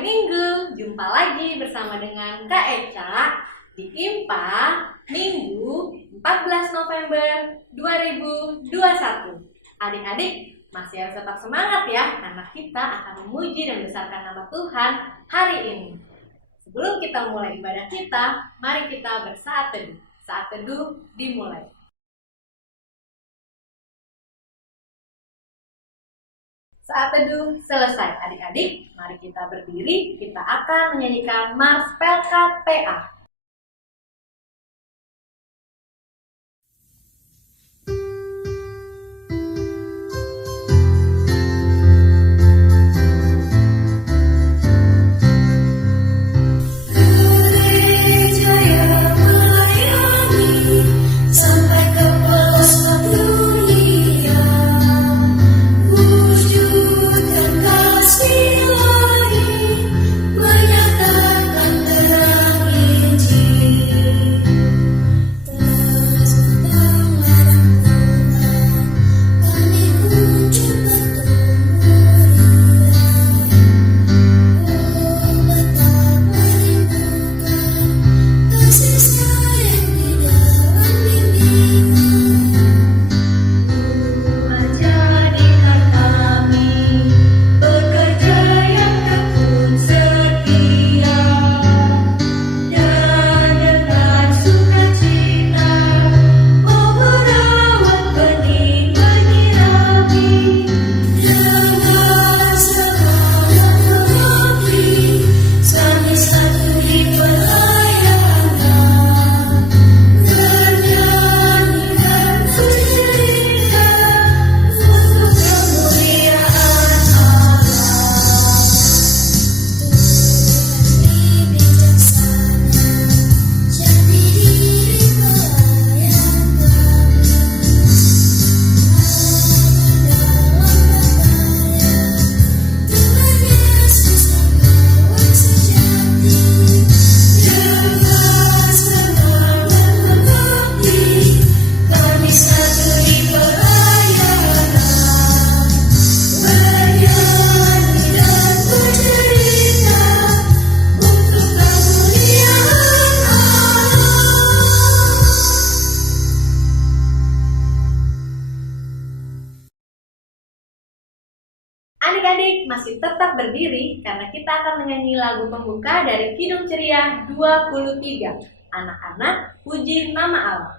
Hai Minggu, jumpa lagi bersama dengan Kak Eca di IMPA Minggu 14 November 2021. Adik-adik masih harus tetap semangat ya, karena kita akan memuji dan membesarkan nama Tuhan hari ini. Sebelum kita mulai ibadah kita, mari kita bersaat teduh. Saat teduh dimulai. Saat teduh selesai, adik-adik. Mari kita berdiri, kita akan menyanyikan Mars Pelkat PA. Adik-adik masih tetap berdiri karena kita akan menyanyi lagu pembuka dari Kidung Ceria 23. Anak-anak, puji nama Allah.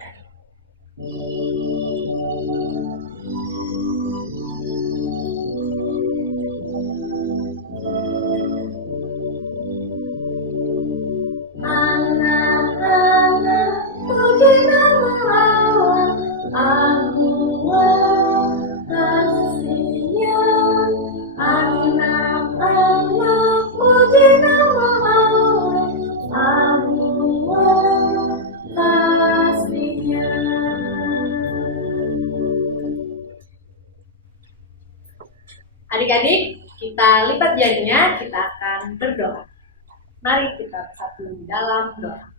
Anak-anak, puji nama Allah, agung kasih-Nya. Anak-anak, puji nama Allah, agung kasih-Nya. Adik-adik, kita lipat jarinya, kita akan berdoa. Mari kita bersatu di dalam doa.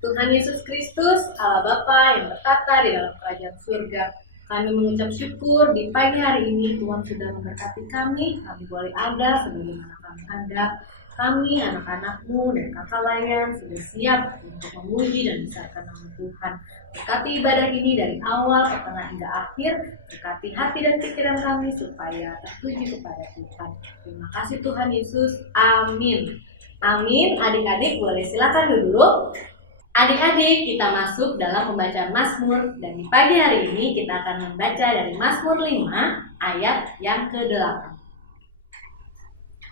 Tuhan Yesus Kristus, Allah Bapa yang berkata di dalam kerajaan surga, kami mengucap syukur di pagi hari ini Tuhan sudah memberkati kami boleh ada sebagaimana kami ada. Kami anak-anak-Mu dan kakak layan sudah siap untuk memuji dan membesarkan nama Tuhan. Berkati ibadah ini dari awal ke tengah hingga akhir. Berkati hati dan pikiran kami supaya tertuju kepada Tuhan. Terima kasih Tuhan Yesus. Amin. Amin. Adik-adik boleh silakan duduk. Adik-adik, kita masuk dalam pembacaan Mazmur, dan di pagi hari ini kita akan membaca dari Mazmur 5 ayat yang ke-8.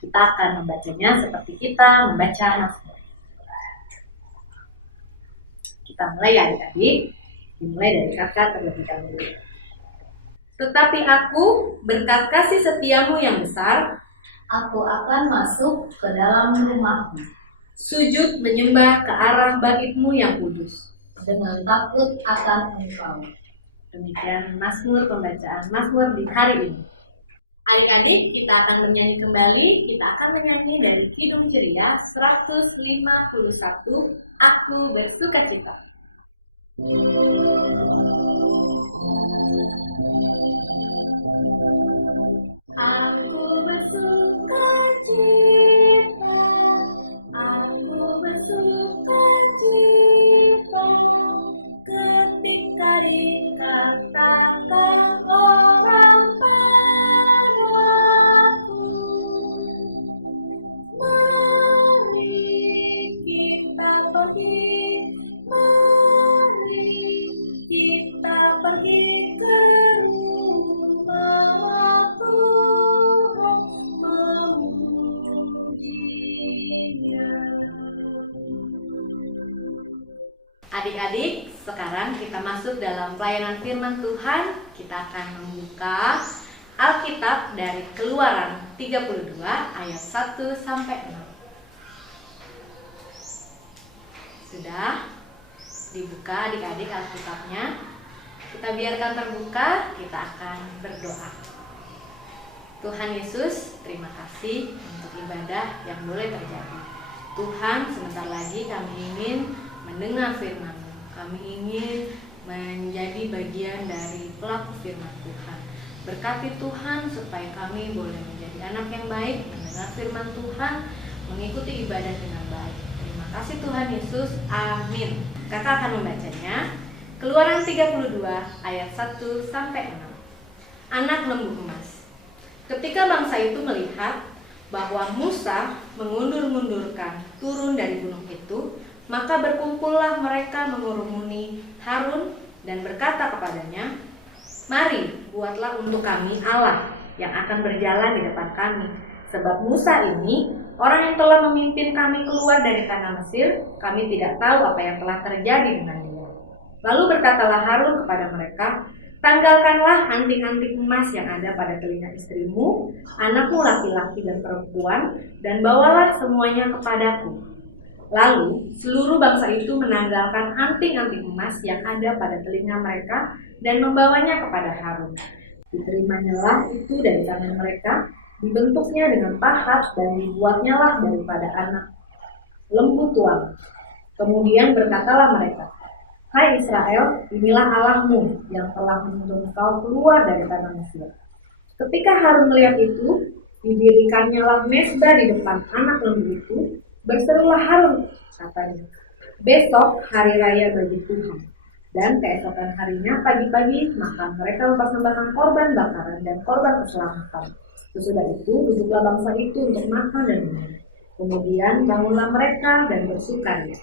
Kita akan membacanya seperti kita membaca Mazmur. Kita mulai ya adik-adik, dimulai dari kakak terlebih dahulu. Tetapi aku, berkat kasih setiamu yang besar, aku akan masuk ke dalam rumahmu, sujud menyembah ke arah bait-Mu yang kudus, dengan takut akan Engkau. Demikian Mazmur, pembacaan Mazmur di hari ini. Adik-adik, kita akan bernyanyi kembali. Kita akan menyanyi dari Kidung Ceria 151, Aku Bersukacita. Aku bersukacita Adik-adik, sekarang kita masuk dalam pelayanan firman Tuhan. Kita akan membuka Alkitab dari Keluaran 32 ayat 1 sampai 6. Sudah dibuka adik-adik Alkitabnya? Kita biarkan terbuka, kita akan berdoa. Tuhan Yesus, terima kasih untuk ibadah yang boleh terjadi. Tuhan, sebentar lagi kami ingin mendengar firman-Mu. Kami ingin menjadi bagian dari pelaku firman Tuhan. Berkati Tuhan supaya kami boleh menjadi anak yang baik, mendengar firman Tuhan, mengikuti ibadah dengan baik. Terima kasih Tuhan Yesus. Amin. Kakak akan membacanya. Keluaran 32 ayat 1 sampai 6. Anak lembu emas. Ketika bangsa itu melihat bahwa Musa mengundur-mundurkan turun dari gunung itu, maka berkumpullah mereka mengurumuni Harun dan berkata kepadanya, "Mari, buatlah untuk kami Allah yang akan berjalan di depan kami. Sebab Musa ini, orang yang telah memimpin kami keluar dari tanah Mesir, kami tidak tahu apa yang telah terjadi dengan dia." Lalu berkatalah Harun kepada mereka, "Tanggalkanlah anting-anting emas yang ada pada telinga istrimu, anakmu laki-laki dan perempuan, dan bawalah semuanya kepadaku." Lalu seluruh bangsa itu menanggalkan anting-anting emas yang ada pada telinga mereka dan membawanya kepada Harun. Diterimanya itu dari tangan mereka, dibentuknya dengan pahat dan dibuatnya lah daripada anak lembu tuang. Kemudian berkatalah mereka, "Hai Israel, inilah Allahmu yang telah menuntun engkau keluar dari tanah Mesir." Ketika Harun melihat itu, didirikannya lah mezbah di depan anak lembu itu. Berserulah Harun, katanya, "Besok hari raya bagi Tuhan." Dan keesokan harinya pagi-pagi maka mereka mempersembahkan korban bakaran dan korban keselamatan. Sesudah itu duduklah bangsa itu untuk makan dan minum. Kemudian bangunlah mereka dan bersukaria.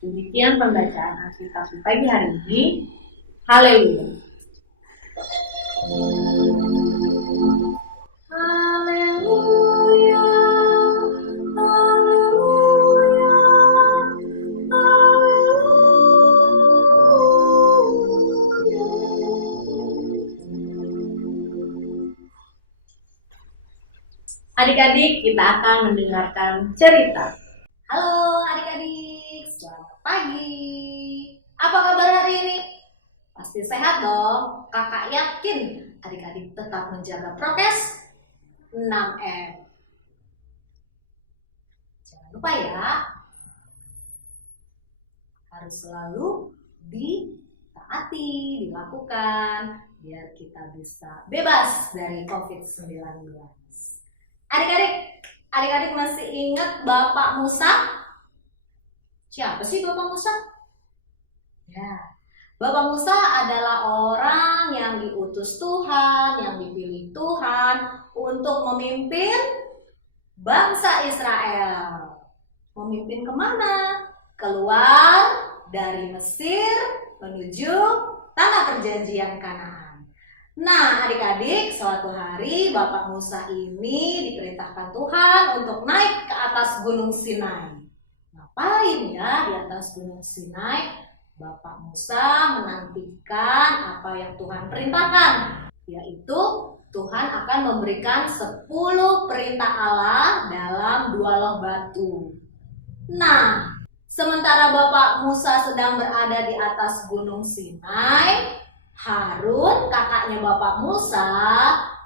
Demikian pembacaan Alkitab di pagi hari ini. Haleluya. Haleluya. Haleluya. Haleluya. Adik-adik, kita akan mendengarkan cerita. Halo adik-adik, selamat pagi. Apa kabar hari ini? Pasti sehat dong. Kakak yakin adik-adik tetap menjaga prokes 6M. Jangan lupa ya, harus selalu ditaati, dilakukan biar kita bisa bebas dari COVID-19. Adik-adik masih ingat Bapak Musa? Siapa sih Bapak Musa? Ya, Bapak Musa adalah orang yang diutus Tuhan, yang dipilih Tuhan untuk memimpin bangsa Israel. Memimpin kemana? Keluar dari Mesir menuju tanah perjanjian Kanaan. Nah, adik-adik, suatu hari Bapak Musa ini diperintahkan Tuhan untuk naik ke atas Gunung Sinai. Ngapain ya di atas Gunung Sinai? Bapak Musa menantikan apa yang Tuhan perintahkan, yaitu Tuhan akan memberikan 10 perintah Allah dalam 2 loh batu. Nah, sementara Bapak Musa sedang berada di atas Gunung Sinai, Harun, kakaknya Bapak Musa,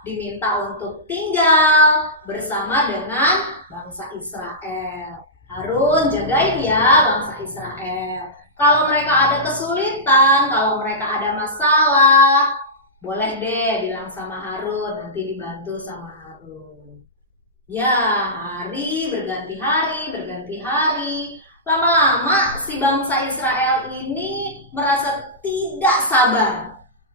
diminta untuk tinggal bersama dengan bangsa Israel. Harun, jagain ya bangsa Israel. Kalau mereka ada kesulitan, kalau mereka ada masalah, boleh deh bilang sama Harun, nanti dibantu sama Harun. Ya, hari berganti hari. Lama-lama si bangsa Israel ini merasa tidak sabar.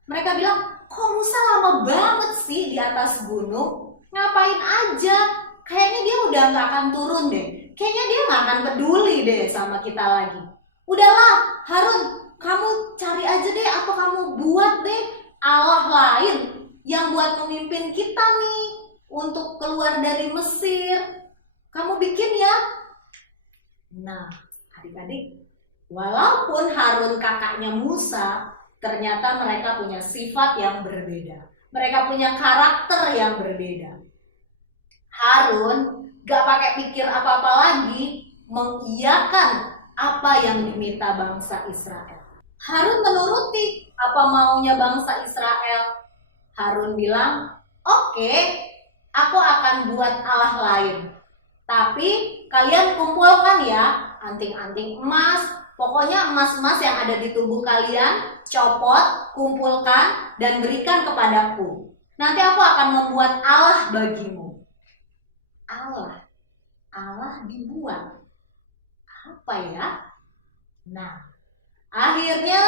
Mereka bilang, "Kok Musa lama banget sih di atas gunung? Ngapain aja? Kayaknya dia udah gak akan turun deh. Kayaknya dia gak akan peduli deh sama kita lagi. Udahlah, Harun, kamu cari aja deh, apa kamu buat deh Allah lain yang buat memimpin kita nih untuk keluar dari Mesir. Kamu bikin ya." Nah, adik-adik, Walaupun Harun kakaknya Musa, ternyata mereka punya sifat yang berbeda. Mereka punya karakter yang berbeda. Harun gak pakai pikir apa-apa lagi, mengiyakan apa yang diminta bangsa Israel. Harun menuruti apa maunya bangsa Israel. Harun bilang, oke, aku akan buat Allah lain. Tapi kalian kumpulkan ya anting-anting emas, pokoknya emas-emas yang ada di tubuh kalian, copot, kumpulkan, dan berikan kepadaku. Nanti aku akan membuat Allah bagimu. Allah dibuat. Apa ya? Nah, akhirnya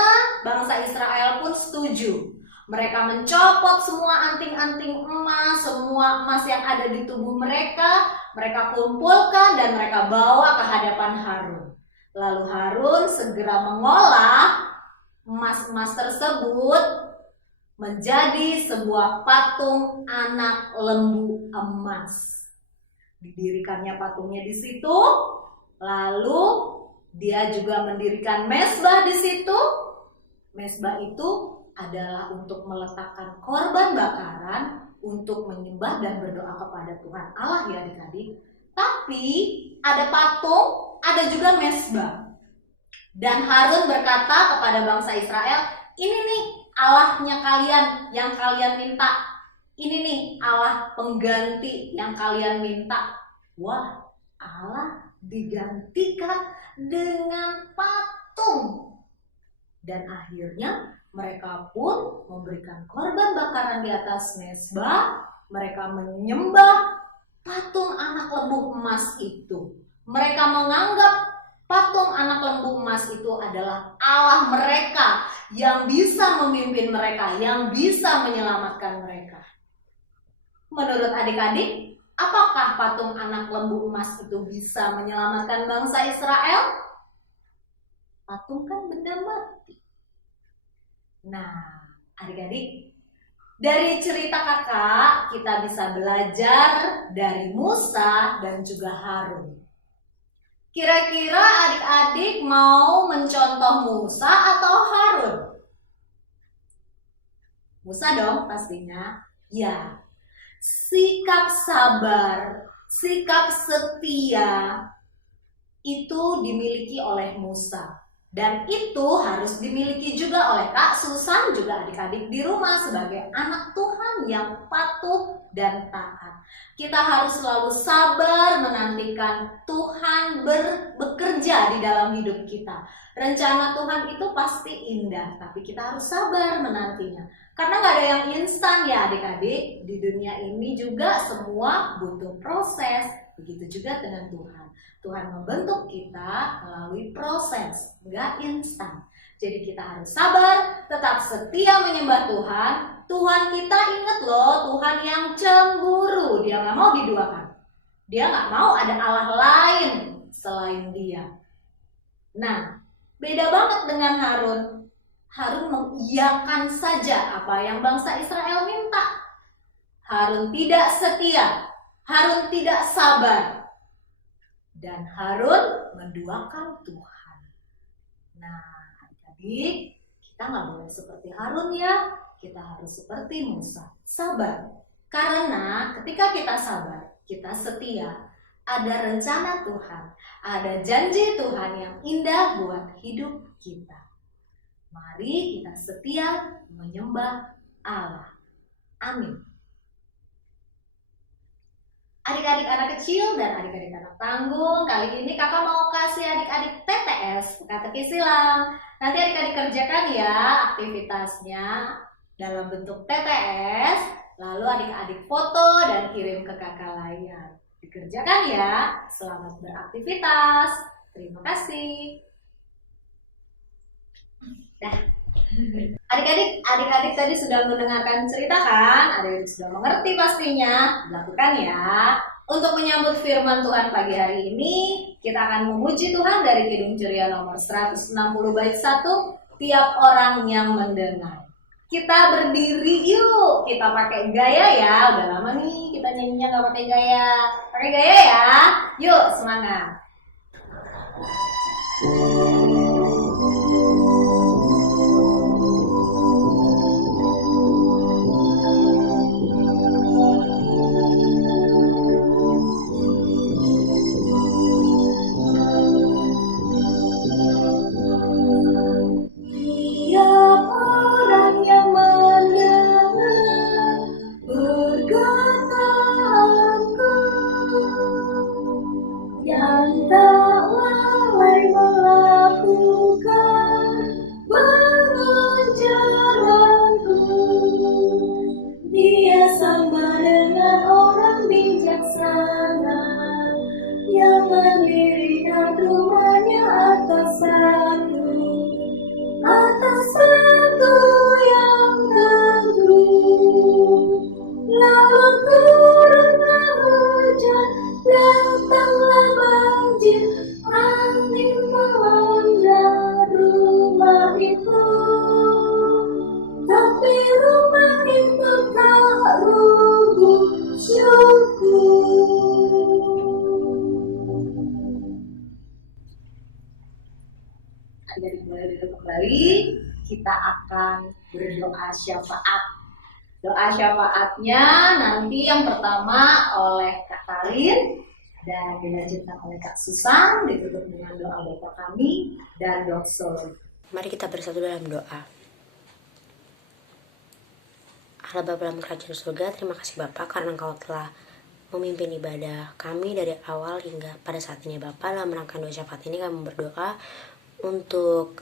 bangsa Israel pun setuju. Mereka mencopot semua anting-anting emas, semua emas yang ada di tubuh mereka kumpulkan dan mereka bawa ke hadapan Harun. Lalu Harun segera mengolah emas-emas tersebut menjadi sebuah patung anak lembu emas. Didirikannya patungnya di situ, lalu dia juga mendirikan mezbah di situ. Mezbah itu adalah untuk meletakkan korban bakaran untuk menyembah dan berdoa kepada Tuhan Allah ya adik-adik. Tapi ada patung, ada juga mezbah. Dan Harun berkata kepada bangsa Israel, ini nih Allahnya kalian yang kalian minta. Ini nih Allah pengganti yang kalian minta. Wah, Allah digantikan dengan patung. Dan akhirnya mereka pun memberikan korban bakaran di atas mezbah. Mereka menyembah patung anak lembu emas itu. Mereka menganggap patung anak lembu emas itu adalah Allah mereka yang bisa memimpin mereka, yang bisa menyelamatkan mereka. Menurut adik-adik, apakah patung anak lembu emas itu bisa menyelamatkan bangsa Israel? Patung kan benda mati. Nah, adik-adik, dari cerita kakak kita bisa belajar dari Musa dan juga Harun. Kira-kira adik-adik mau mencontoh Musa atau Harun? Musa dong pastinya. Ya, sikap sabar, sikap setia itu dimiliki oleh Musa. Dan itu harus dimiliki juga oleh Kak Susan, juga adik-adik di rumah sebagai anak Tuhan yang patuh dan taat. Kita harus selalu sabar menantikan Tuhan bekerja di dalam hidup kita. Rencana Tuhan itu pasti indah, tapi kita harus sabar menantinya. Karena gak ada yang instan ya adik-adik. Di dunia ini juga semua butuh proses. Begitu juga dengan Tuhan. Tuhan membentuk kita melalui proses, nggak instan. Jadi kita harus sabar, tetap setia menyembah Tuhan. Tuhan kita ingat loh, Tuhan yang cemburu. Dia nggak mau diduakan. Dia nggak mau ada Allah lain selain Dia. Nah, beda banget dengan Harun. Harun mengiyakan saja apa yang bangsa Israel minta. Harun tidak setia. Harun tidak sabar. Dan Harun menduakan Tuhan. Nah, adik-adik, kita nggak boleh seperti Harun ya. Kita harus seperti Musa, sabar. Karena ketika kita sabar, kita setia. Ada rencana Tuhan, ada janji Tuhan yang indah buat hidup kita. Mari kita setia menyembah Allah. Amin. Adik-adik anak kecil dan adik-adik anak tanggung, kali ini kakak mau kasih adik-adik TTS, teka-teki silang. Nanti adik-adik kerjakan ya aktivitasnya dalam bentuk TTS, lalu adik-adik foto dan kirim ke kakak layar. Dikerjakan ya, selamat beraktivitas. Terima kasih. Dah. Adik-adik tadi sudah mendengarkan cerita kan? Adik-adik sudah mengerti pastinya. Lakukan ya. Untuk menyambut firman Tuhan pagi hari ini, kita akan memuji Tuhan dari Kidung Ceria nomor 160 bait 1, tiap orang yang mendengar. Kita berdiri yuk, kita pakai gaya ya. Udah lama nih kita nyanyinya nggak pakai gaya. Pakai gaya ya. Yuk semangat. duduk kembali, kita akan berdoa syafaat. Doa syafaatnya nanti yang pertama oleh Kak Karin dan dilanjutkan oleh Kak Susan, ditutup dengan doa Bapa kami dan doksol. Mari kita bersatu dalam doa. Allah Bapa dalam kerajaan surga, terima kasih Bapa karena Engkau telah memimpin ibadah kami dari awal hingga pada saat ini Bapa. Dalam rangkaian doa syafaat ini kami berdoa untuk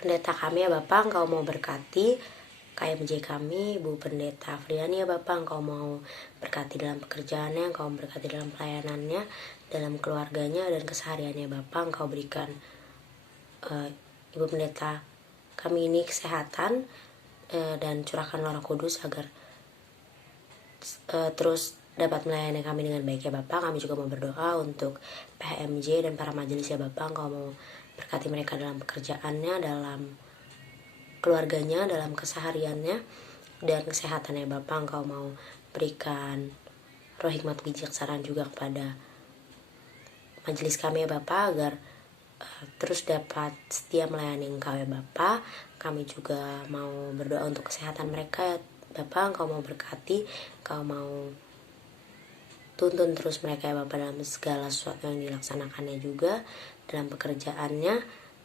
pendeta kami ya Bapa. Engkau mau berkati KMJ kami, Bu Pendeta Friani ya Bapa. Engkau mau berkati dalam pekerjaannya, Engkau mau berkati dalam pelayanannya, dalam keluarganya dan kesehariannya Bapa. Engkau berikan Ibu Pendeta kami ini kesehatan dan curahkan Roh Kudus agar terus dapat melayani kami dengan baik ya Bapak. Kami juga mau berdoa untuk PHMJ dan para majelis ya Bapak. Engkau mau berkati mereka dalam pekerjaannya, dalam keluarganya, dalam kesehariannya dan kesehatannya Bapak. Engkau mau berikan roh hikmat bijaksana juga kepada majelis kami ya Bapak, agar terus dapat setia melayani Engkau ya Bapak. Kami juga mau berdoa untuk kesehatan mereka ya Bapak. Engkau mau berkati, Engkau mau tuntun terus mereka ya Bapak dalam segala sesuatu yang dilaksanakannya juga, dalam pekerjaannya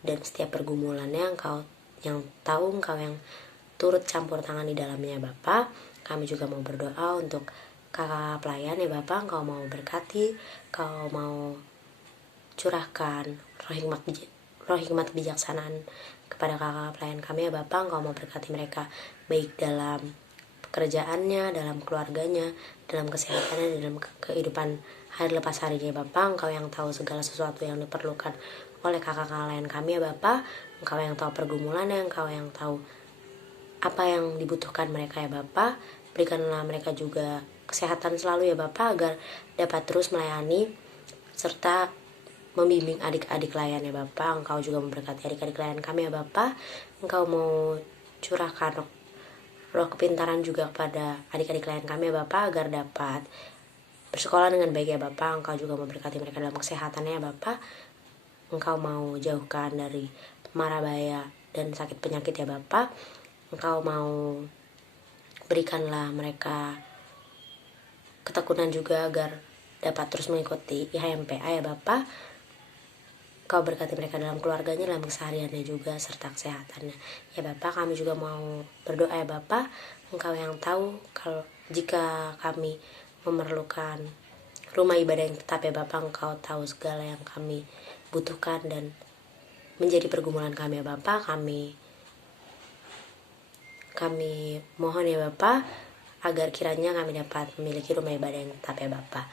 dan setiap pergumulannya. Engkau yang tahu, Engkau yang turut campur tangan di dalamnya Bapak. Kami juga mau berdoa untuk kakak pelayan ya Bapak. Engkau mau berkati, Engkau mau curahkan roh hikmat kebijaksanaan kepada kakak pelayan kami ya Bapak. Engkau mau berkati mereka baik dalam pekerjaannya, dalam keluarganya, dalam kesehatannya, dalam kehidupan hari lepas harinya Bapak. Engkau yang tahu segala sesuatu yang diperlukan oleh kakak-kakak lain kami ya Bapak. Engkau yang tahu pergumulannya, Engkau yang tahu apa yang dibutuhkan mereka ya Bapak. Berikanlah mereka juga kesehatan selalu ya Bapak, agar dapat terus melayani serta membimbing adik-adik layan ya Bapak. Engkau juga memberkati adik-adik layan kami ya Bapak. Engkau mau curahkan roh kepintaran juga kepada adik-adik lain kami ya Bapak, agar dapat bersekolah dengan baik ya Bapak. Engkau juga memberkati mereka dalam kesehatannya ya Bapak. Engkau mau jauhkan dari mara bahaya dan sakit penyakit ya Bapak. Engkau mau berikanlah mereka ketekunan juga agar dapat terus mengikuti IHMPA ya Bapak. Engkau berkati mereka dalam keluarganya, dalam kesehariannya juga, serta kesehatannya ya Bapak. Kami juga mau berdoa ya Bapak. Engkau yang tahu kalau jika kami memerlukan rumah ibadah yang tetap ya Bapak. Engkau tahu segala yang kami butuhkan dan menjadi pergumulan kami ya Bapak. Kami mohon ya Bapak, agar kiranya kami dapat memiliki rumah ibadah yang tetap ya Bapak.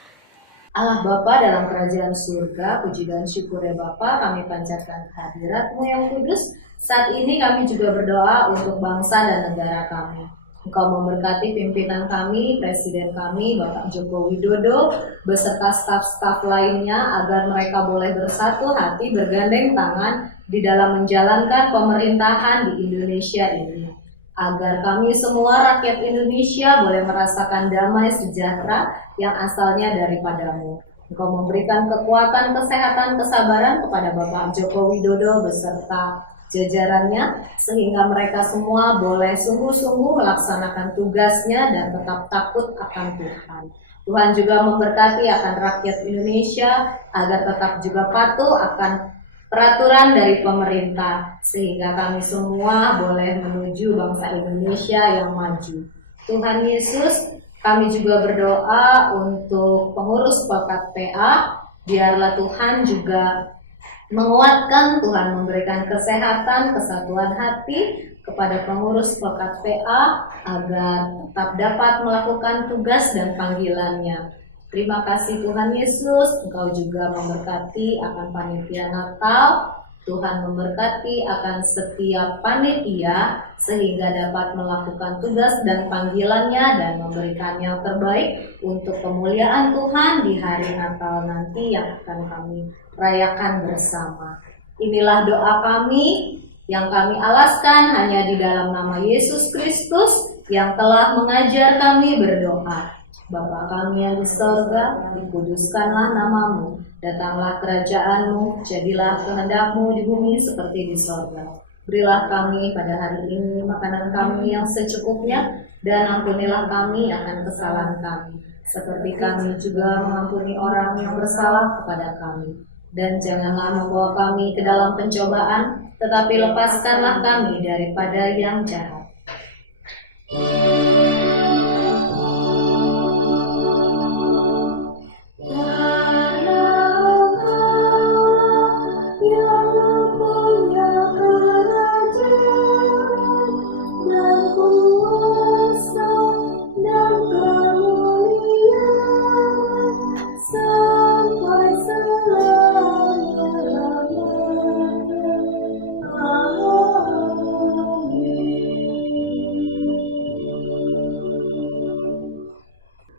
Allah Bapa dalam kerajaan surga, puji dan syukur ya Bapa, kami panjatkan kehadirat-Mu yang kudus. Saat ini kami juga berdoa untuk bangsa dan negara kami. Engkau memberkati pimpinan kami, Presiden kami, Bapak Joko Widodo, beserta staf-staf lainnya, agar mereka boleh bersatu hati, bergandeng tangan di dalam menjalankan pemerintahan di Indonesia ini. Agar kami semua rakyat Indonesia boleh merasakan damai sejahtera yang asalnya daripadamu. Engkau memberikan kekuatan, kesehatan, kesabaran kepada Bapak Joko Widodo beserta jajarannya, sehingga mereka semua boleh sungguh-sungguh melaksanakan tugasnya dan tetap takut akan Tuhan. Tuhan juga memberkati akan rakyat Indonesia agar tetap juga patuh akan peraturan dari pemerintah, sehingga kami semua boleh menuju bangsa Indonesia yang maju. Tuhan Yesus, kami juga berdoa untuk pengurus Pekat PA, biarlah Tuhan juga menguatkan, Tuhan memberikan kesehatan, kesatuan hati kepada pengurus Pekat PA, agar tetap dapat melakukan tugas dan panggilannya. Terima kasih Tuhan Yesus, Engkau juga memberkati akan panitia Natal. Tuhan memberkati akan setiap panitia sehingga dapat melakukan tugas dan panggilannya dan memberikan yang terbaik untuk kemuliaan Tuhan di hari Natal nanti yang akan kami rayakan bersama. Inilah doa kami yang kami alaskan hanya di dalam nama Yesus Kristus yang telah mengajar kami berdoa. Bapa kami yang di sorga, dikuduskanlah namamu, datanglah kerajaanmu, jadilah kehendakmu di bumi seperti di sorga. Berilah kami pada hari ini makanan kami yang secukupnya, dan ampunilah kami akan kesalahan kami, seperti kami juga mengampuni orang yang bersalah kepada kami. Dan janganlah membawa kami ke dalam pencobaan, tetapi lepaskanlah kami daripada yang jahat.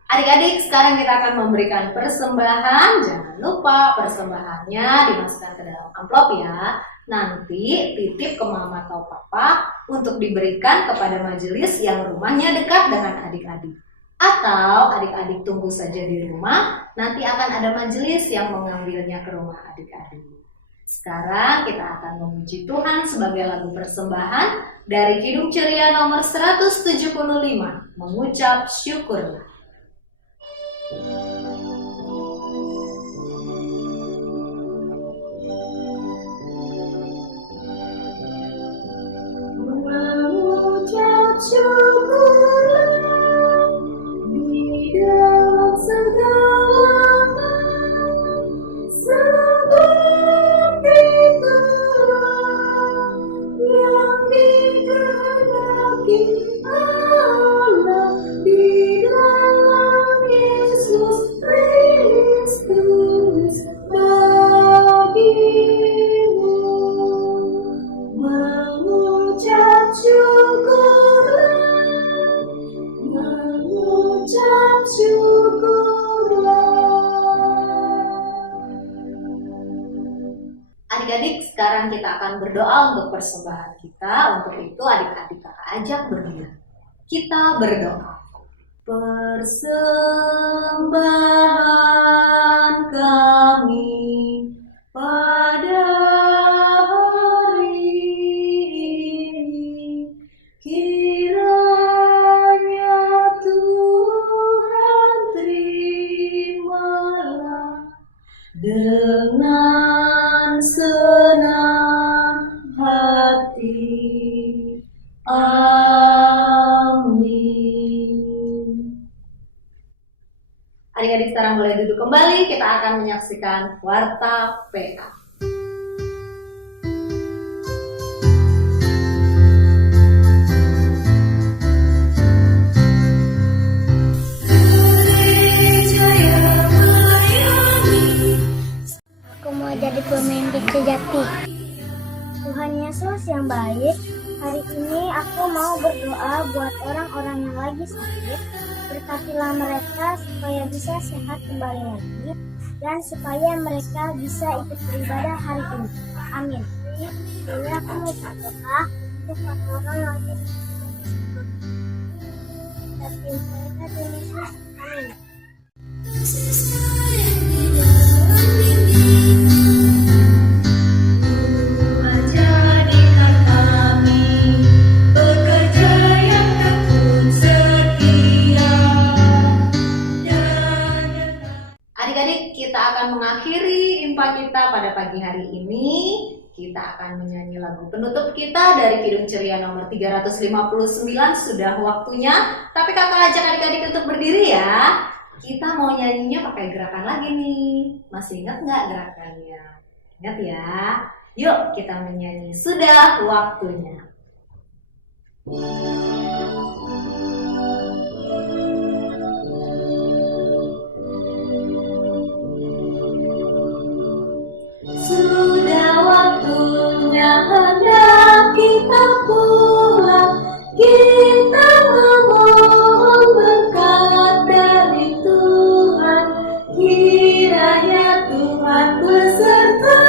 Adik-adik, sekarang kita akan memberikan persembahan. Jangan lupa persembahannya dimasukkan ke dalam amplop ya. Nanti titip ke mama atau papa untuk diberikan kepada majelis yang rumahnya dekat dengan adik-adik. Atau adik-adik tunggu saja di rumah, nanti akan ada majelis yang mengambilnya ke rumah adik-adik. Sekarang kita akan memuji Tuhan sebagai lagu persembahan dari Kidung Ceria nomor 175, Mengucap Syukurlah. Mengucap syukurlah di dalam segala sebab itulah yang dikehendaki Allah di dalam Yesus Kristus bagimu. Mengucap syukurlah, mengucap syukurlah. Adik-adik, sekarang kita akan berdoa untuk persembahan kita. Untuk itu adik-adik kakak ajak berdiri. Kita berdoa. Persembahan kami pada hari ini, kiranya Tuhan terimalah dengan senang hati. Amin. Adik-adik sekarang boleh duduk kembali, kita akan menyaksikan Warta PA. Aku mau jadi pemain sejati. Tuhan Yesus yang baik, hari ini aku mau berdoa buat orang-orang yang lagi sakit. Berkatilah mereka supaya bisa sehat kembali lagi dan supaya mereka bisa ikut beribadah hari ini. Amin. Jadi aku mau berdoa untuk orang-orang yang lagi sakit. Tapi mereka Yesus. Amin. Mengakhiri impa kita pada pagi hari ini, kita akan menyanyi lagu penutup kita dari Kidung Ceria nomor 359. Sudah waktunya, tapi kakak ajak adik-adik untuk berdiri ya. Kita mau nyanyinya pakai gerakan lagi nih. Masih ingat nggak gerakannya? Ingat ya. Yuk kita menyanyi Sudah Waktunya. Sudah waktunya hendak kita pulang, kita memohon berkat dari Tuhan. Kiranya Tuhan beserta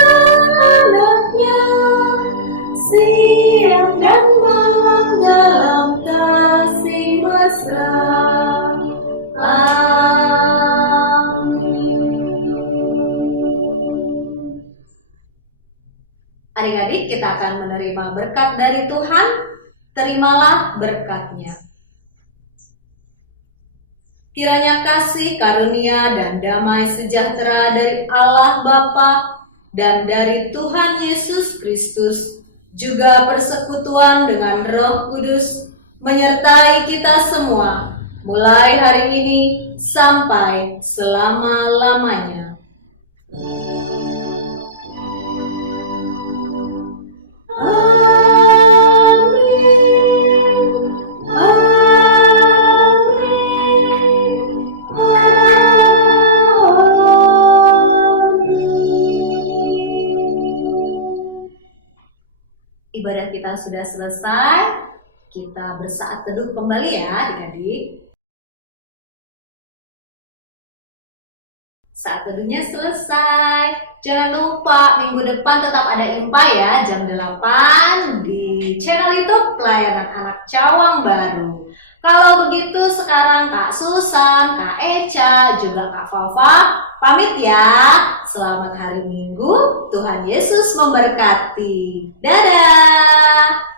anaknya, siang dan malam dalam akan menerima berkat dari Tuhan, terimalah berkatnya. Kiranya kasih, karunia, dan damai sejahtera dari Allah Bapa dan dari Tuhan Yesus Kristus, juga persekutuan dengan Roh Kudus, menyertai kita semua, mulai hari ini sampai selama-lamanya. Ibadah kita sudah selesai. Kita bersaat teduh kembali ya adik-adik. Saat teduhnya selesai. Jangan lupa minggu depan tetap ada IMPA ya, jam 8 di channel YouTube Pelayanan Anak Cawang Baru. Kalau begitu sekarang Kak Susan, Kak Eca, juga Kak Fafa pamit ya. Selamat hari Minggu, Tuhan Yesus memberkati. Dadah!